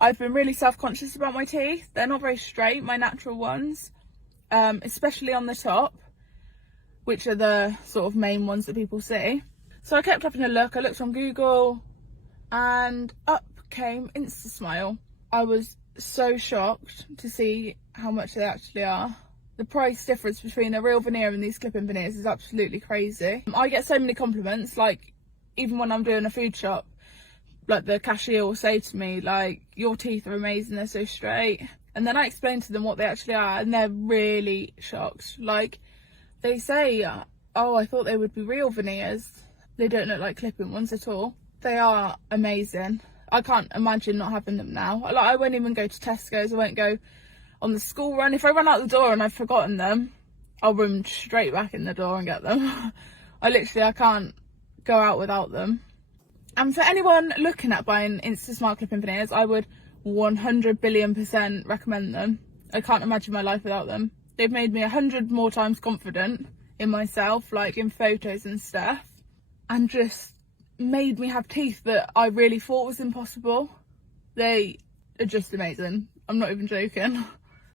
I've been really self-conscious about my teeth. They're not very straight, my natural ones, especially on the top, which are the sort of main ones that people see. So I kept having a look. I looked on Google and up came instasmile. I was so shocked to see how much they actually are. The price difference between a real veneer and these clip-in veneers is absolutely crazy. I get so many compliments, like even when I'm doing a food shop, like the cashier will say to me, like, your teeth are amazing, they're so straight. And then I explain to them what they actually are and they're really shocked. Like, they say, oh, I thought they would be real veneers. They don't look like clip-in ones at all. They are amazing. I can't imagine not having them now. Like, I won't even go to Tesco's, I won't go on the school run. If I run out the door and I've forgotten them, I'll run straight back in the door and get them. I can't go out without them. And for anyone looking at buying instasmile clip-in veneers, I would 100 billion% recommend them. I can't imagine my life without them. They've made me 100 more times confident in myself, like in photos and stuff, and just made me have teeth that I really thought was impossible. They are just amazing. I'm not even joking.